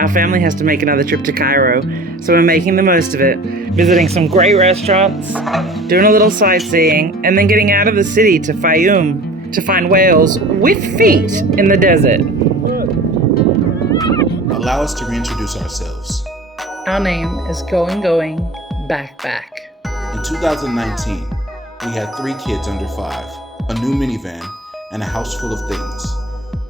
Our family has to make another trip to Cairo, so we're making the most of it, visiting some great restaurants, doing a little sightseeing, and then getting out of the city to Faiyum to find whales with feet in the desert. Allow us to reintroduce ourselves. Our name is GoingGoing.BackBack. In 2019, we had 3 kids under 5, a new minivan, and a house full of things.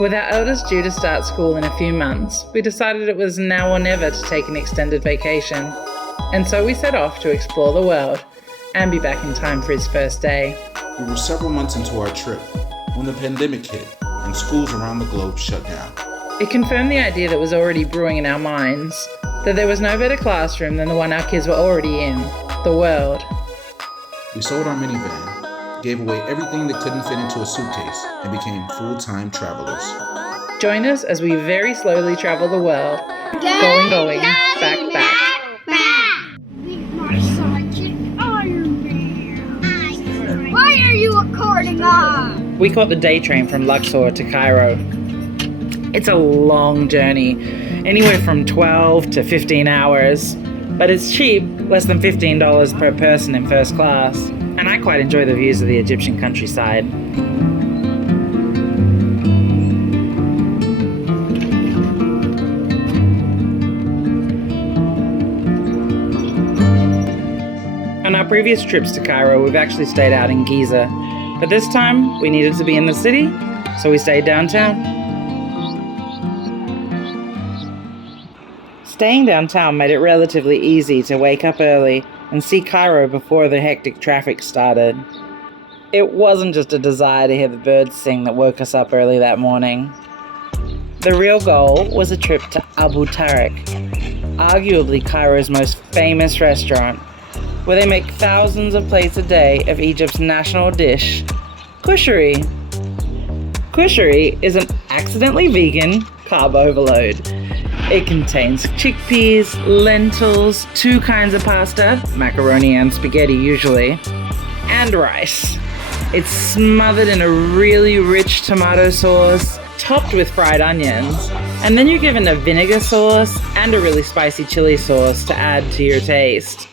With our eldest due to start school in a few months, we decided it was now or never to take an extended vacation. And so we set off to explore the world and be back in time for his first day. We were several months into our trip when the pandemic hit and schools around the globe shut down. It confirmed the idea that was already brewing in our minds, that there was no better classroom than the one our kids were already in, the world. We sold our minivan, gave away everything that couldn't fit into a suitcase, and became full-time travelers. Join us as we very slowly travel the world, going, back. Why are you recording us? We caught the day train from Luxor to Cairo. It's a long journey, anywhere from 12 to 15 hours, but it's cheap, less than $15 per person in first class, and I quite enjoy the views of the Egyptian countryside. On our previous trips to Cairo, we've actually stayed out in Giza, but this time we needed to be in the city, so we stayed downtown. Staying downtown made it relatively easy to wake up early and see Cairo before the hectic traffic started. It wasn't just a desire to hear the birds sing that woke us up early that morning. The real goal was a trip to Abu Tarek, arguably Cairo's most famous restaurant, where they make thousands of plates a day of Egypt's national dish, kushari. Kushari is an accidentally vegan carb overload. It contains chickpeas, lentils, 2 kinds of pasta, macaroni and spaghetti usually, and rice. It's smothered in a really rich tomato sauce, topped with fried onions, and then you're given a vinegar sauce and a really spicy chili sauce to add to your taste.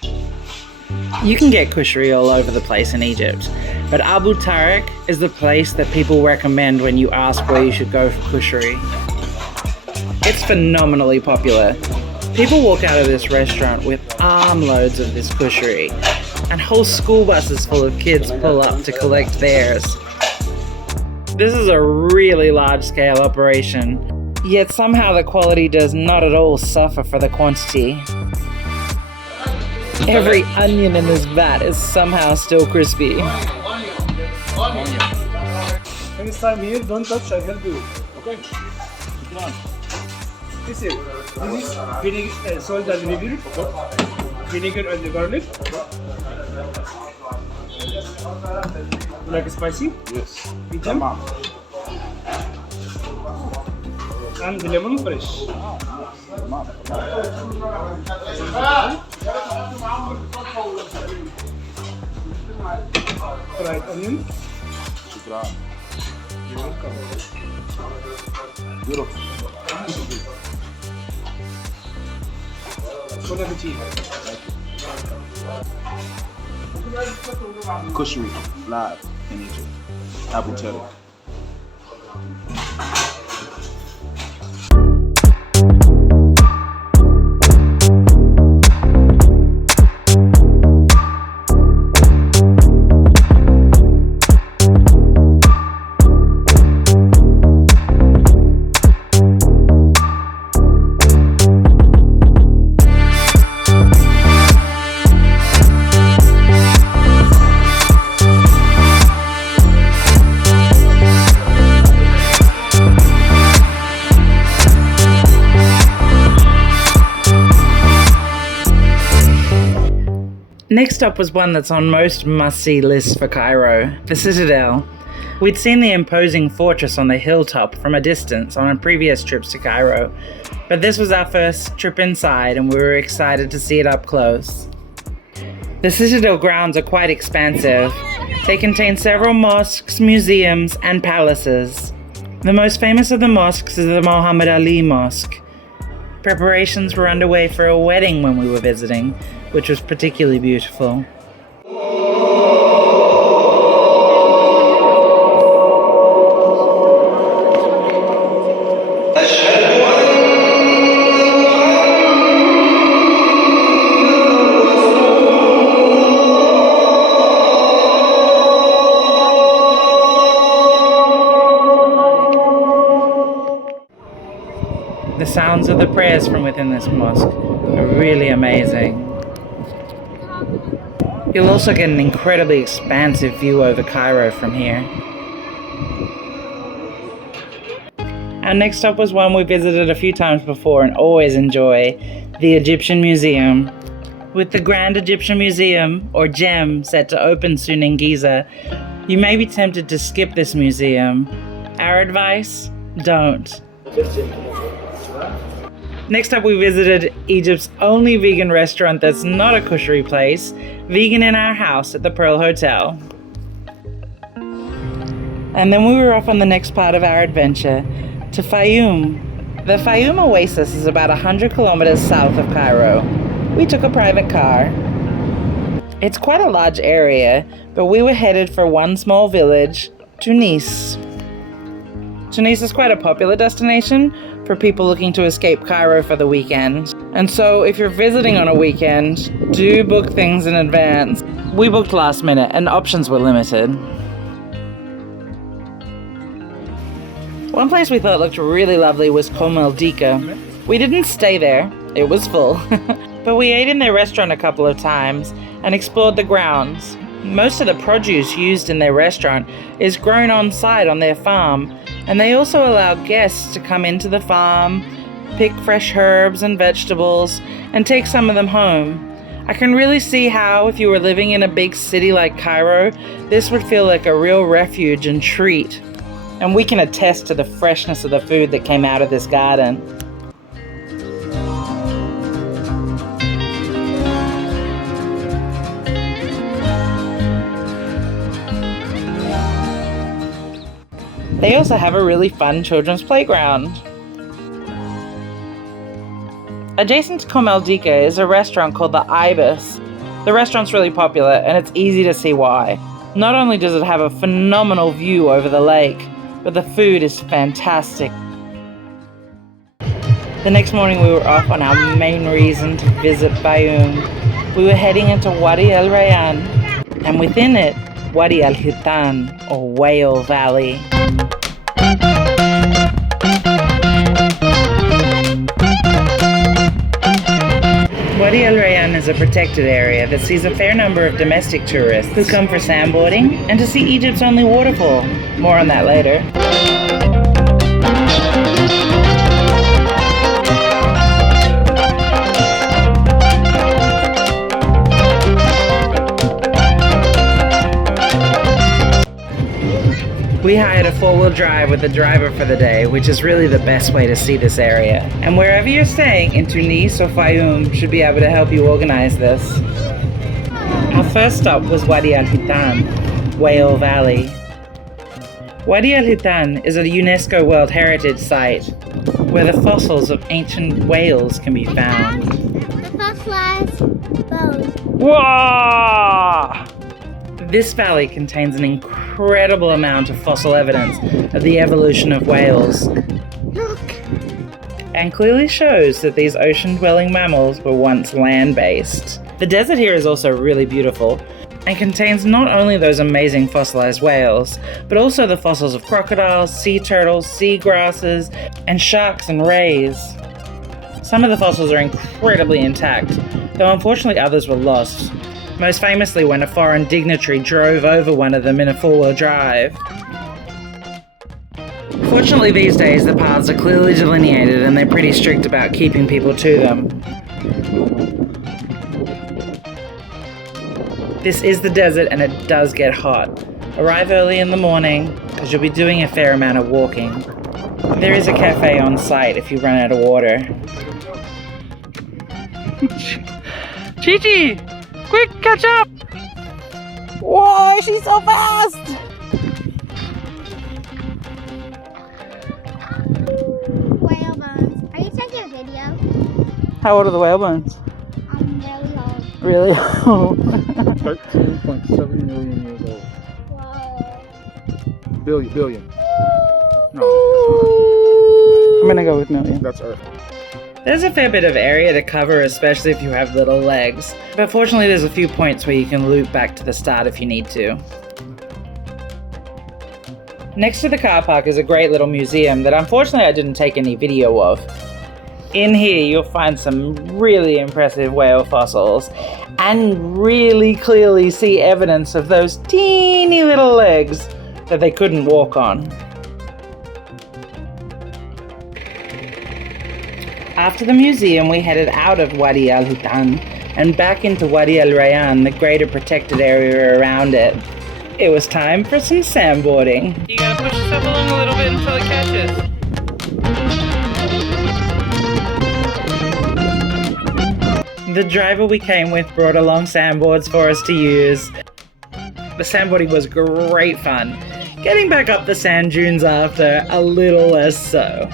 You can get kushari all over the place in Egypt, but Abu Tarek is the place that people recommend when you ask where you should go for kushari. It's phenomenally popular. People walk out of this restaurant with armloads of this kushari, and whole school buses full of kids pull up to collect theirs. This is a really large-scale operation, yet somehow the quality does not at all suffer for the quantity. Every onion in this vat is somehow still crispy. Next time here, don't touch, I'll help you. Okay? This is vinegar, salt and vinegar. Vinegar and the garlic. You like spicy? Yes. Pigeon. And the lemon fresh. Fried onion. You're welcome. Beautiful. Bon appetit. Kushari, live in Egypt. Abu Tarek. Next up was one that's on most must-see lists for Cairo, the Citadel. We'd seen the imposing fortress on the hilltop from a distance on our previous trips to Cairo, but this was our first trip inside and we were excited to see it up close. The Citadel grounds are quite expansive. They contain several mosques, museums, and palaces. The most famous of the mosques is the Muhammad Ali Mosque. Preparations were underway for a wedding when we were visiting, which was particularly beautiful. The sounds of the prayers from within this mosque are really amazing. You'll also get an incredibly expansive view over Cairo from here. Our next stop was one we visited a few times before and always enjoy, the Egyptian Museum. With the Grand Egyptian Museum, or GEM, set to open soon in Giza, you may be tempted to skip this museum. Our advice? Don't. Next up, we visited Egypt's only vegan restaurant that's not a kushari place, Vegan in Our House at the Pearl Hotel. And then we were off on the next part of our adventure to Faiyum. The Faiyum Oasis is about 100 kilometers south of Cairo. We took a private car. It's quite a large area, but we were headed for one small village, Tunis. Tunis is quite a popular destination for people looking to escape Cairo for the weekend. And so if you're visiting on a weekend, do book things in advance. We booked last minute and options were limited. One place we thought looked really lovely was Dika. We didn't stay there, it was full, but we ate in their restaurant a couple of times and explored the grounds. Most of the produce used in their restaurant is grown on site on their farm, and they also allow guests to come into the farm, pick fresh herbs and vegetables, and take some of them home. I can really see how, if you were living in a big city like Cairo, this would feel like a real refuge and treat. And we can attest to the freshness of the food that came out of this garden. They also have a really fun children's playground. Adjacent to Dika is a restaurant called the Ibis. The restaurant's really popular and it's easy to see why. Not only does it have a phenomenal view over the lake, but the food is fantastic. The next morning we were off on our main reason to visit Faiyum. We were heading into Wadi Al Rayan, and within it, Wadi Al Hitan, or Whale Valley. Wadi Al Rayan is a protected area that sees a fair number of domestic tourists who come for sandboarding and to see Egypt's only waterfall. More on that later. We hired a four-wheel drive with a driver for the day, which is really the best way to see this area. And wherever you're staying, in Tunis or Faiyum, should be able to help you organize this. Our first stop was Wadi Al Hitan, Whale Valley. Wadi Al Hitan is a UNESCO World Heritage Site, where the fossils of ancient whales can be found. The fossilized bones. Whoa! This valley contains an incredible amount of fossil evidence of the evolution of whales, Look. and clearly shows that these ocean-dwelling mammals were once land-based. The desert here is also really beautiful, and contains not only those amazing fossilized whales, but also the fossils of crocodiles, sea turtles, sea grasses, and sharks and rays. Some of the fossils are incredibly intact, though unfortunately others were lost. Most famously when a foreign dignitary drove over one of them in a four-wheel drive. Fortunately these days the paths are clearly delineated and they're pretty strict about keeping people to them. This is the desert and it does get hot. Arrive early in the morning, as you'll be doing a fair amount of walking. There is a cafe on site if you run out of water. Gigi! Quick, catch up! Whoa, she's so fast! Whale bones. Are you taking a video? How old are the whale bones? Really old. Really old. 13.7 million years old. Wow. Billion. No, I'm gonna go with million. that's Earth. There's a fair bit of area to cover, especially if you have little legs. But fortunately, there's a few points where you can loop back to the start if you need to. Next to the car park is a great little museum that unfortunately I didn't take any video of. In here, you'll find some really impressive whale fossils and really clearly see evidence of those teeny little legs that they couldn't walk on. After the museum, we headed out of Wadi Al Hitan and back into Wadi Al Rayan, the greater protected area around it. It was time for some sandboarding. You gotta push yourself along a little bit until it catches. The driver we came with brought along sandboards for us to use. The sandboarding was great fun. Getting back up the sand dunes after, a little less so.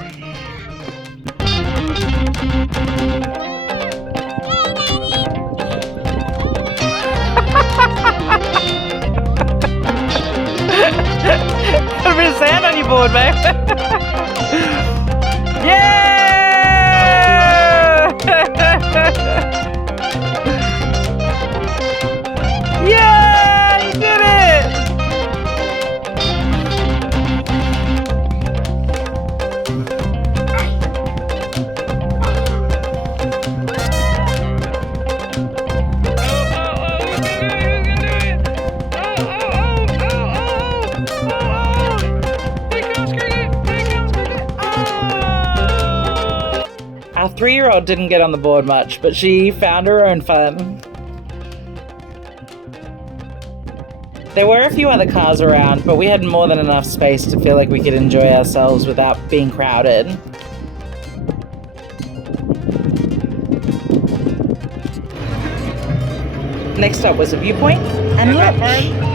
A bit of sand on your board, mate. Yeah! Yeah! You did it! Our 3-year-old didn't get on the board much, but she found her own fun. There were a few other cars around, but we had more than enough space to feel like we could enjoy ourselves without being crowded. Next up was a viewpoint and lunch.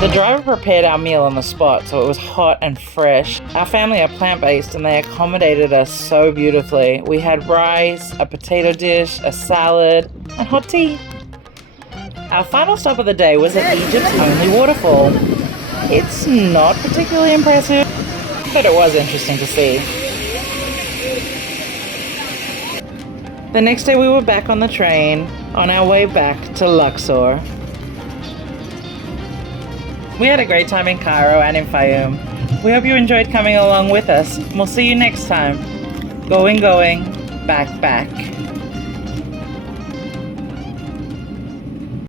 The driver prepared our meal on the spot, so it was hot and fresh. Our family are plant-based and they accommodated us so beautifully. We had rice, a potato dish, a salad, and hot tea. Our final stop of the day was at Egypt's only waterfall. It's not particularly impressive, but it was interesting to see. The next day we were back on the train, on our way back to Luxor. We had a great time in Cairo and in Faiyum. We hope you enjoyed coming along with us. We'll see you next time. Going, back, back.